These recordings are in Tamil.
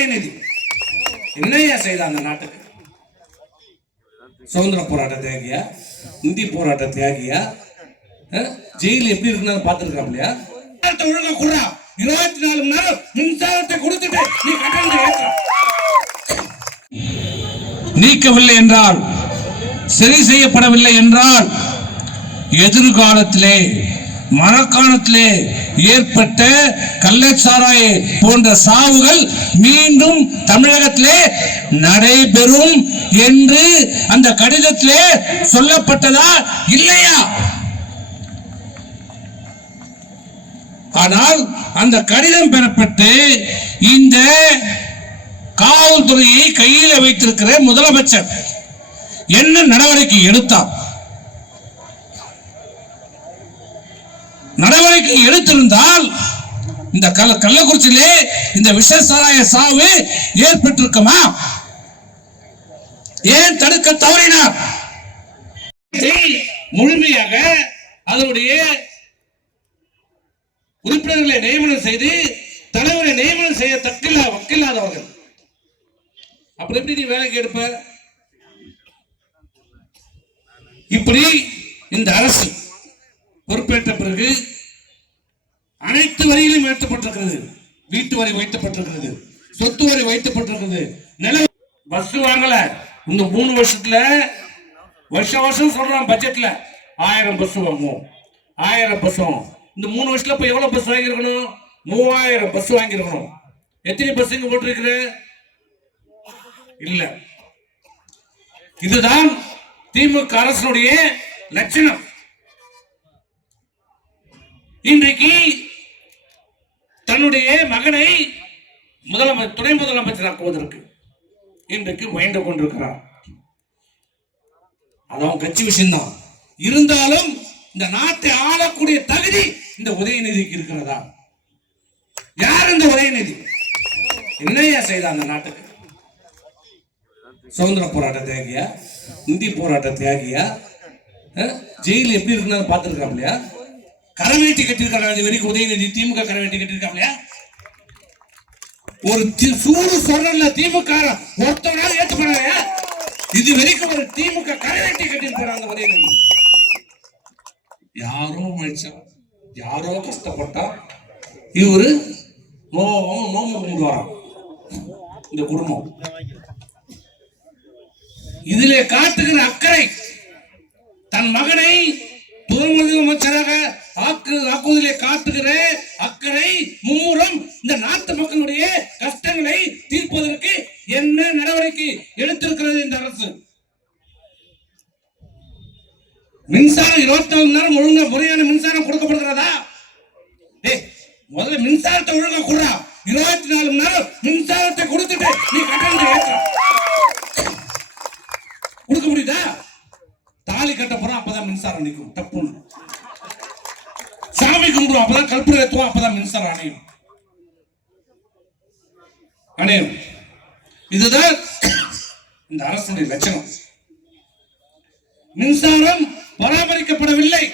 உதயநிதி. என்னையா செய்த அந்த நாட்டுக்கு? சுதந்திர போராட்ட தியாகியா? இந்தி போராட்ட தியாகியா? ஜெயில் எப்படி இருக்குன்னு பார்த்துருக்காப்லையா? ஒழுங்கா குடுறா இருபத்தி நாலு மணி நேரம் மின்சாரத்தை கொடுத்துட்டு நீ கட்டணத்தை நீக்கவில்லை என்றால் சரி செய்யப்படவில்லை என்றால் எதிர்காலத்திலே மரக்காலத்திலே ஏற்பட்ட கள்ளச்சாராய போன்ற சாவுகள் மீண்டும் தமிழகத்திலே நடைபெறும் என்று அந்த கடிதத்திலே சொல்லப்பட்டதா இல்லையா? ஆனால் அந்த கடிதம் பெறப்பட்டு இந்த காவல்துறையை கையில வைத்திருக்கிற முதலமைச்சர் என்ன நடவடிக்கை எடுத்தார்? நடவடிக்கை எடுத்திருந்தால் இந்த கள்ள கள்ளக்குறிச்சியிலே இந்த விஷ சாராய சாவு ஏற்பட்டிருக்குமா? ஏன் தடுக்க தவறினார்? முழுமையாக அதனுடைய உறுப்பினர்களை நியமனம் செய்து தலைவரை நியமனம் செய்ய தக்கில்லா வக்கில்லாதவர்கள். அப்புறம் எப்படி நீ வேலைக்கு எடுப்ப? இப்படி இந்த அரசு பொறுப்பேற்ற பிறகு அனைத்து வரிகளும் உயர்த்தப்பட்டிருக்கிறது. வீட்டு வரி வைக்கப்பட்டிருக்கிறது சொத்து வரி வைக்கப்பட்டிருக்கிறது நில பஸ் வாங்கல. இந்த மூணு வருஷத்துல வருஷம் வருஷம் சொல்றான் பட்ஜெட்ல ஆயிரம் பஸ் வாங்குவோம். ஆயிரம் பஸ் வாங்குவோம். இந்த மூணு வருஷத்துல இப்ப எவ்வளவு பஸ் வாங்கியிருக்கணும்? மூவாயிரம் பஸ் வாங்கியிருக்கணும். எத்தனை பஸ் இங்க போட்டிருக்கிற இல்ல. இதுதான் திமுக அரசனுடைய லட்சணம். இன்றைக்கு தன்னுடைய மகனை முதலமைச்சர் துணை முதலமைச்சர் ஆக்குவதற்கு இன்றைக்கு முயன்று கொண்டிருக்கிறார். அது அவன் கட்சி விஷயம்தான். இருந்தாலும் இந்த நாட்டை ஆளக்கூடிய தகுதி இந்த உதயநிதிக்கு இருக்கிறதா? யார் இந்த உதயநிதி? என்னையா செய்த அந்த நாட்டுக்கு? சுதந்திர போராட்ட தியாகியா? இந்தி போராட்ட தியாகியா? ஜெயில் எப்படி இருக்குன்னு பார்த்துருக்காப்லையா கரவேட்டி கட்டியிருக்காங்க. அது வரைக்கும் உதயநிதி திமுக கரவேட்டி கட்டியிருக்காப்லையா ஒரு சூடு சொல்றல திமுக ஏத்து ஏற்றுக்கொள்ளையா இது வரைக்கும் ஒரு திமுக கரவேட்டி கட்டியிருக்காரு அந்த உதயநிதி. யாரோ மனுஷன் யாரோ கஷ்டப்பட்டா இவரு நோவம் நோம்பு கும்பிடுவாராம் இந்த குடும்பம். இதிலே காட்டுகிற அக்கறை தன் மகனை துணை முதலமைச்சராக ஆக்கு ஆக்குவதிலே அக்கறை மும்முரம் இந்த நாட்டு மக்களுடைய கஷ்டங்களை தீர்ப்பதற்கு என்ன நடவடிக்கை எடுத்திருக்கிறது இந்த அரசு? மின்சாரம் இருபத்தி நாலு நேரம் ஒழுங்கா முறையான மின்சாரம் கொடுக்கப்படுகிறதா? முதல்ல மின்சாரத்தை ஒழுங்கா கொடுறா. இருபத்தி நாலு மணி நேரம் மின்சாரத்தை கொடுத்துட்டு நீ கட்டணத்தை ஏற்ற. கொடுக்க முடியுதா? தாலி கட்ட போறோம் அப்பதான் மின்சாரம் நிற்கும். தப்புன்னு சாமி அப்பதான் கற்பூரம் ஏத்துவோம் அப்பதான் மின்சாரம் அணையும். அணையும். இதுதான் இந்த அரசுடைய லட்சணம். மின்சாரம் பராமரிக்கப்படவில்லை.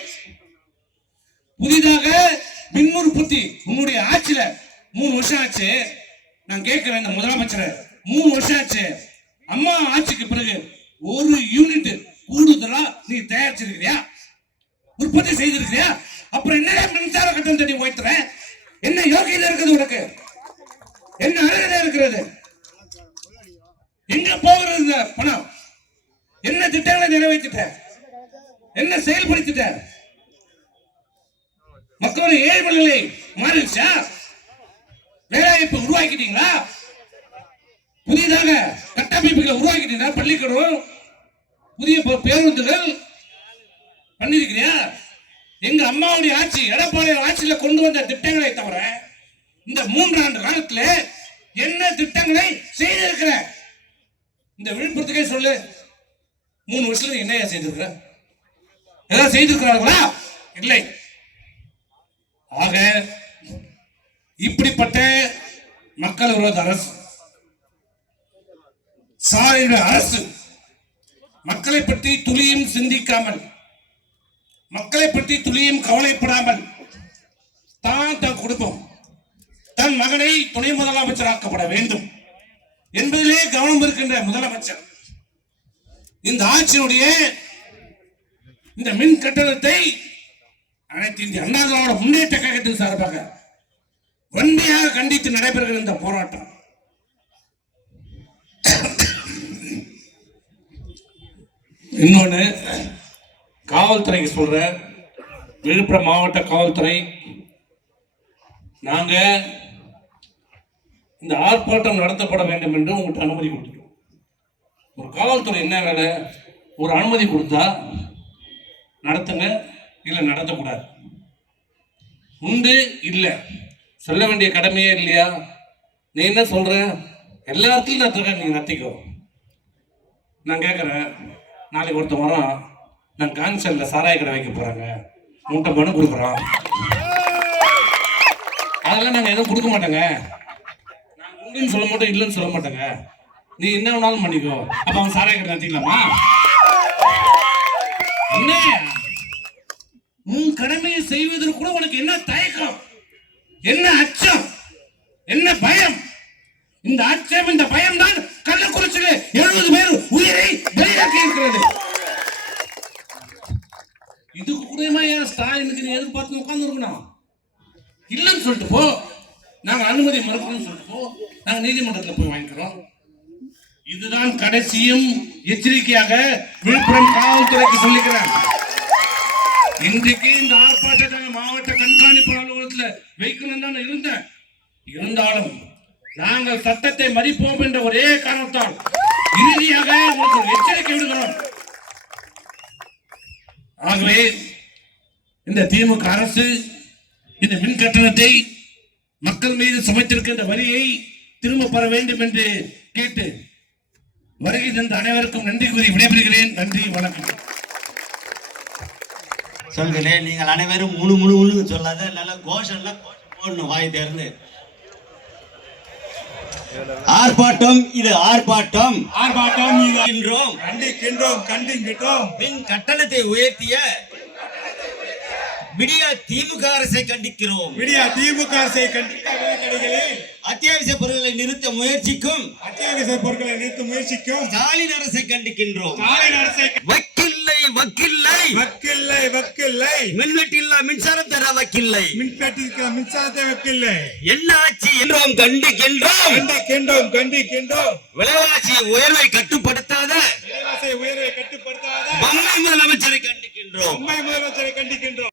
புதிதாக மின் உற்பத்தி உன்னுடைய ஆட்சியில மூணு வருஷம் ஆச்சு. நான் கேட்கிறேன் இந்த முதலமைச்சரை. மூணு வருஷம் ஆச்சு. அம்மா ஆட்சிக்கு பிறகு ஒரு யூனிட் கூடுதலா நீ தயாரிச்சிருக்கிறியா? உற்பத்தி செய்திருக்கிறியா? அப்புறம் என்ன மின்சார கட்டணம் தண்ணி ஓய்த்துற என்ன யோகியதை இருக்குது உனக்கு? என்ன அழகதை இருக்கிறது? எங்க போகிறது பணம்? என்ன திட்டங்களை நிறைவேற்றிட்ட? என்ன செயல்படுத்திட்ட? மக்களுடைய ஏழ்மை நிலை மாறிடுச்சா? வேலைவாய்ப்பு உருவாக்கிட்டீங்களா? புதிதாக கட்டமைப்புகளை உருவாக்கிட்டீங்களா? பள்ளிக்கூடம்? புதிய பேருந்துகள்? பண்ணிருக்கிறியா எங்க அம்மாவுடைய ஆட்சி எடப்பாடி ஆட்சியில கொண்டு வந்த திட்டங்களை தவிர இந்த மூன்றாண்டு காலத்துல என்ன திட்டங்களை செய்திருக்கிற? இந்த விழுப்புரத்துக்கே சொல்லு. மூணு வருஷத்துல என்னையா செய்திருக்கிற? ஏதாவது செய்திருக்கிறார்களா? இல்லை. ஆக இப்படிப்பட்ட மக்கள் விரோத அரசு சாலையுடைய அரசு மக்களை பற்றி துளியும் சிந்திக்காமல் மக்களை பற்றி துளியும் கவலைப்படாமல் தான் தன் குடும்பம் தன் மகனை துணை முதலமைச்சர் ஆக்கப்பட வேண்டும் என்பதிலே கவனம் இருக்கின்ற முதலமைச்சர். இந்த ஆட்சியினுடைய இந்த மின் கட்டணத்தை அனைத்து இந்திய அண்ணா திராவிட முன்னேற்ற கழகத்தின் சார்பாக வன்மையாக கண்டித்து நடைபெறுகிற இந்த போராட்டம். இன்னொன்னு காவல்துறைக்கு சொல்றேன் விழுப்புரம் மாவட்ட காவல்துறை நாங்க இந்த ஆர்ப்பாட்டம் நடத்தப்பட வேண்டும் என்று உங்கள்கிட்ட அனுமதி கொடுத்துட்டோம். ஒரு காவல்துறை என்ன வேலை? ஒரு அனுமதி கொடுத்தா நடத்துங்க இல்லை நடத்தக்கூடாது. உண்டு இல்லை. சொல்ல வேண்டிய கடமையே இல்லையா? நீ என்ன சொல்ற? எல்லா இடத்துலையும் நடத்துக்க நீங்க நடத்திக்கோ. நான் கேட்குறேன் நாளைக்கு ஒருத்தன் வரான். நான் கான்சல்ல சாராய கடை வைக்க போறாங்க. மூட்டை பண்ணு கொடுக்குறோம் அதெல்லாம் நாங்கள் எதுவும் கொடுக்க மாட்டோங்க. நான் உண்டுன்னு சொல்ல மாட்டோம் இல்லைன்னு சொல்ல மாட்டோங்க. நீ என்ன வேணாலும் பண்ணிக்கோ. அப்போ அவன் சாராய கடை நடத்திக்கலாமா என்ன உன் கடமையை செய்வதற்கு கூட உனக்கு என்ன தயக்கம்? என்ன அச்சம்? என்ன பயம்? இந்த அச்சம் இந்த பயம் தான் கள்ளக்குறிச்சியில எழுபது பேர் இதுக்கு ஏன் ஸ்டாலினுக்கு நீ எதிர்பார்த்து உட்கார்ந்து இருக்கணும்? இல்லைன்னு சொல்லிட்டு போ. நாங்க அனுமதி மறுக்கிறோம்னு சொல்லிட்டு போ. நாங்க நீதிமன்றத்தில் போய் வாங்கிக்கிறோம். இதுதான் கடைசியும் எச்சரிக்கையாக விழுப்புரம் காவல்துறைக்கு சொல்லிக்கிறேன். இன்றைக்கு இந்த ஆர்ப்பாட்டத்தை மாவட்ட கண்காணிப்பு அலுவலகத்தில் வைக்கணும் தான் இருந்தேன். இருந்தாலும் நாங்கள் சட்டத்தை மதிப்போம் என்ற ஒரே காரணத்தால் இறுதியாக உங்களுக்கு எச்சரிக்கை விடுகிறோம் ஆகவே இந்த திமுக அரசு இந்த மின் கட்டணத்தை மக்கள் மீது சுமைத்திருக்கின்ற வரியை திரும்ப பெற வேண்டும் என்று கேட்டு வருகை தந்த அனைவருக்கும் நன்றி கூறி விடைபெறுகிறேன். நன்றி வணக்கம். சொல்கிறேன் நீங்கள் அனைவரும் முழு முழு முழு சொல்லாத நல்ல கோஷம்லாம் போடணும் வாய் திறந்து. ஆர்ப்பாட்டம் இது ஆர்ப்பாட்டம். ஆர்ப்பாட்டம் கண்டிக்கின்றோம் கண்டிக்கின்றோம். மின் கட்டணத்தை உயர்த்திய விடியா திமுக அரசை கண்டிக்கிறோம். விடியா திமுக அரசை விலைக்கடைகளில் அத்தியாவசிய பொருட்களை நிறுத்த முயற்சிக்கும். அத்தியாவசிய பொருட்களை நிறுத்த முயற்சிக்கும். ஸ்டாலின் அரசை கண்டிக்கின்றோம். ஸ்டாலின் அரசை வக்கில்லை வக்கில்லை. வக்கில்லை வக்கில்லை. மின்வெட்டில்லா மின்சாரம் தர வக்கில்லை. மின்கட்டிருக்கிற மின்சாரத்தை வக்கில்லை. என்ன ஆட்சி என்றோம் கண்டிக்கின்றோம். கண்டிக்கின்றோம் கண்டிக்கின்றோம். விலைவாசி உயர்வை கட்டுப்படுத்தாத. விலைவாசி உயர்வை கட்டுப்படுத்தாத. முதலமைச்சரை கண்டிக்கின்றோம். முதலமைச்சரை கண்டிக்கின்றோம்.